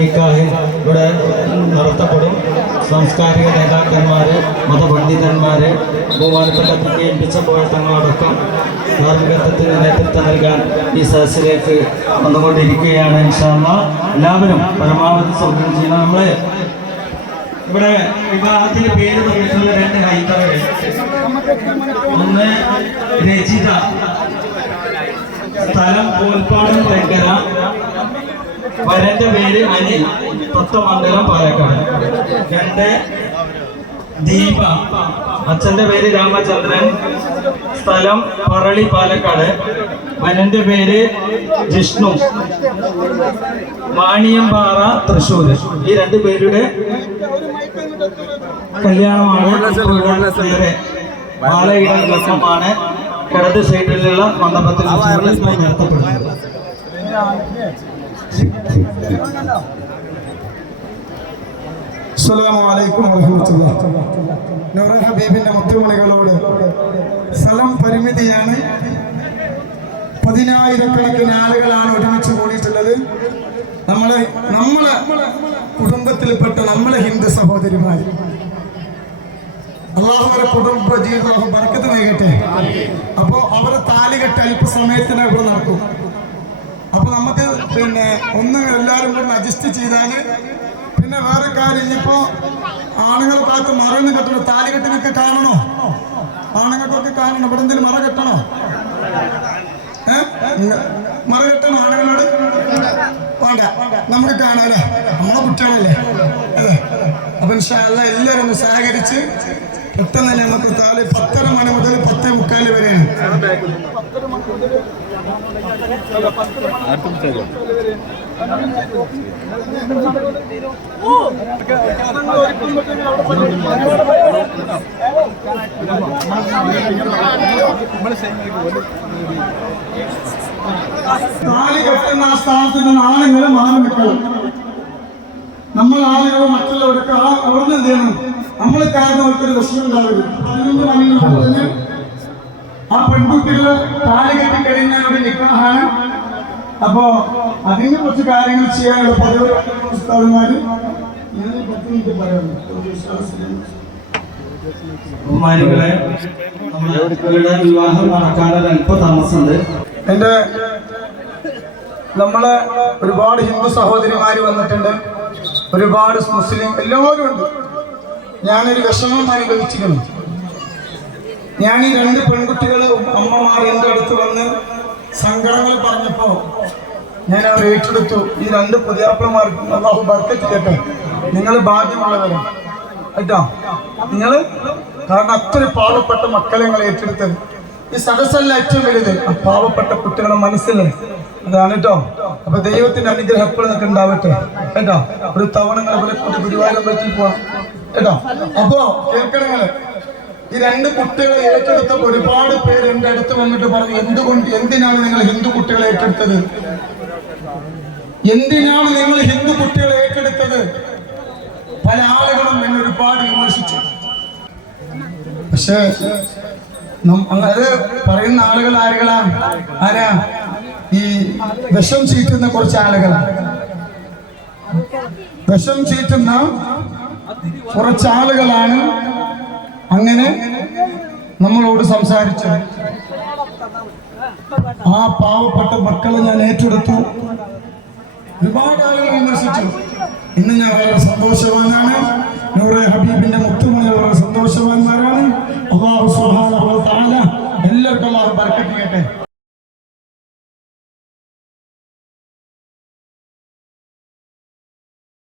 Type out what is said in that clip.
നിക്കാഹ് ഇവിടെ നടത്തപ്പെടും. സാംസ്കാരിക നേതാക്കന്മാര് മതപണ്ഡിതന്മാര് ബഹുമാനപ്പെട്ട കുട്ടി എൽപ്പിച്ച ധാർമ്മികത്വത്തിന് നേതൃത്വം നൽകാൻ ഈ സദസ്സിലേക്ക് വന്നുകൊണ്ടിരിക്കുകയാണ് ഇൻഷാല്ല എല്ലാവരും പരമാവധി സൗകര്യം ചെയ്യണം. നമ്മൾ ഇവിടെ വിവാഹത്തിന്റെ പേര് തന്നിട്ടുള്ള രണ്ട് ഹൈതറുകൾ ഒന്ന് രചിത. സ്ഥലം കോൽപ്പാടം തെങ്കര വരന്റെ പേര് അനിൽ തത്വമംഗലം പാലക്കാട്. രണ്ട് ദീപ. അച്ഛന്റെ പേര് രാമചന്ദ്രൻ. സ്ഥലം പറളി പാലക്കാട്. വരന്റെ പേര് ജിഷ്ണു. മാണിയമ്പാറ തൃശ്ശൂർ ഈ രണ്ടു പേരുടെ കല്യാണമാണ് ലക്ഷമാണ് കിടത് സൈഡിലുള്ള മണ്ഡപത്തിൽ നടത്തപ്പെടുന്നത് ഹബീബിന്റെ മുത്തുമണികളോട് സ്ഥലം പരിമിതിയാണ്. പതിനായിരക്കണക്കിന് ആളുകളാണ് ഒരുമിച്ച് കൂടിയിട്ടുള്ളത്. നമ്മളെ നമ്മളെ കുടുംബത്തിൽപ്പെട്ട നമ്മളെ ഹിന്ദു സഹോദരിമാർ അള്ളാഹുവരെ കുടുംബ ജീവിതം ബർക്കത്ത് നൽകട്ടെ. അപ്പോ അവരെ താലികെട്ട് അല്പസമയത്തിനകം ഇവിടെ നടക്കും. അപ്പൊ നമുക്ക് പിന്നെ ഒന്ന് എല്ലാവരും കൂടി അഡ്ജസ്റ്റ് ചെയ്താൽ പിന്നെ വേറെ കാര്യം ഇനിയിപ്പോ ആണുങ്ങൾ ഭാഗത്ത് മറന്ന് കെട്ടണം. താലി കെട്ടിനൊക്കെ കാണണോ? ആണുങ്ങൾക്കൊക്കെ കാണണം. ഇവിടെ എന്തെങ്കിലും മറ കെട്ടണോ? മറ കെട്ടണോ ആണുങ്ങളോട്? വേണ്ട. നമുക്ക് കാണാല്ലേ നമ്മളെ കുട്ടികളല്ലേ? അതെ. അപ്പൊ എല്ലാവരും ഒന്ന് സഹകരിച്ച് പെട്ടെന്ന് തന്നെ നമുക്ക് താലി പത്തര നിന്ന് നമ്മൾ ആളുകൾ മറ്റുള്ളവരൊക്കെ ആ നിന്ന് എന്ത് ചെയ്യണം നമ്മൾ കാരണം അവർക്കൊരു പ്രശ്നം ഉണ്ടാവരുത് അതിനൊന്നും തന്നെ ആ പെൺകുട്ടികൾ താലി കെട്ടി കഴിഞ്ഞാൽ ഒരു നിക്കാഹാണ് അപ്പോ അതിന് കുറച്ച് കാര്യങ്ങൾ ചെയ്യാനുള്ള പതിവ് പുസ്തകന്മാര് ഞാൻ ഒരു പത്ത് മിനിറ്റ് പറയാം. ബഹുമാനികളെ നമ്മുടെ ഇവിടെ വിവാഹം നടക്കാനൊരു അല്പ താമസമുണ്ട്. എന്റെ നമ്മളെ ഒരുപാട് ഹിന്ദു സഹോദരിമാര് വന്നിട്ടുണ്ട്. ഒരുപാട് മുസ്ലിം എല്ലാവരും ഉണ്ട്. ഞാനൊരു വിഷമം അനുഭവിച്ചിരുന്നു ഞാൻ ഈ രണ്ട് പെൺകുട്ടികൾ അമ്മമാർ എന്റെ അടുത്ത് വന്ന് സങ്കടങ്ങൾ പറഞ്ഞപ്പോൾ ഞാൻ അവർ ഏറ്റെടുത്തു. ഈ രണ്ട് പുതിയാപ്പിളമാർക്കും അള്ളാഹു ബർക്കത്ത് കേട്ടോ നിങ്ങൾ ഭാഗ്യമുള്ളവരാണ് കേട്ടോ? നിങ്ങൾ കാരണം അത്ര പാവപ്പെട്ട മക്കളെ നിങ്ങൾ ഏറ്റെടുത്തത്. ഈ സദസ്സല്ല ഏറ്റവും വലുത്. ആ പാവപ്പെട്ട കുട്ടികളുടെ മനസ്സിലെ. അതാണ് കേട്ടോ? അപ്പൊ ദൈവത്തിന്റെ അനുഗ്രഹം എപ്പോഴും നിങ്ങൾക്ക് ഉണ്ടാവട്ടെ. കേട്ടോ? ഒരു തവണ നിങ്ങൾ കൂടി ഗുരുവായൂരം പറ്റി പോവാം. കേട്ടോ? അപ്പോ കേൾക്കണങ്ങൾ ഈ രണ്ട് കുട്ടികളെ ഏറ്റെടുത്തപ്പോൾ ഒരുപാട് പേര് എന്റെ അടുത്ത് വന്നിട്ട് പറഞ്ഞു എന്തുകൊണ്ട് എന്തിനാണ് നിങ്ങൾ ഹിന്ദു കുട്ടികളെ ഏറ്റെടുത്തത്? എന്തിനാണ് നിങ്ങൾ ഹിന്ദു കുട്ടികളെ ഏറ്റെടുത്തത്? പല ആളുകളും എന്നെ ഒരുപാട് വിമർശിച്ചു. പക്ഷേ അതായത് അത് പറയുന്ന ആളുകൾ ആരുകളാണ് ആരാ? ഈ വിഷം ചീറ്റുന്ന കുറച്ച് ആളുകളാണ് വിഷം ചീറ്റുന്ന കുറച്ച് ആളുകളാണ് അങ്ങനെ നമ്മളോട് സംസാരിച്ച. ആ പാവപ്പെട്ട മക്കളെ ഞാൻ ഏറ്റെടുത്തു. ഒരുപാട് ആളുകൾ വിമർശിച്ചു. ഇന്ന് ഞാൻ വളരെ സന്തോഷവാനാണ്. നൂറെ ഹബീബിന്റെ മുത്തുമണി വളരെ സന്തോഷവാന്മാരാണ്. എല്ലാവർക്കും അള്ളാഹു ബർക്കത്ത് ചെയ്യട്ടെ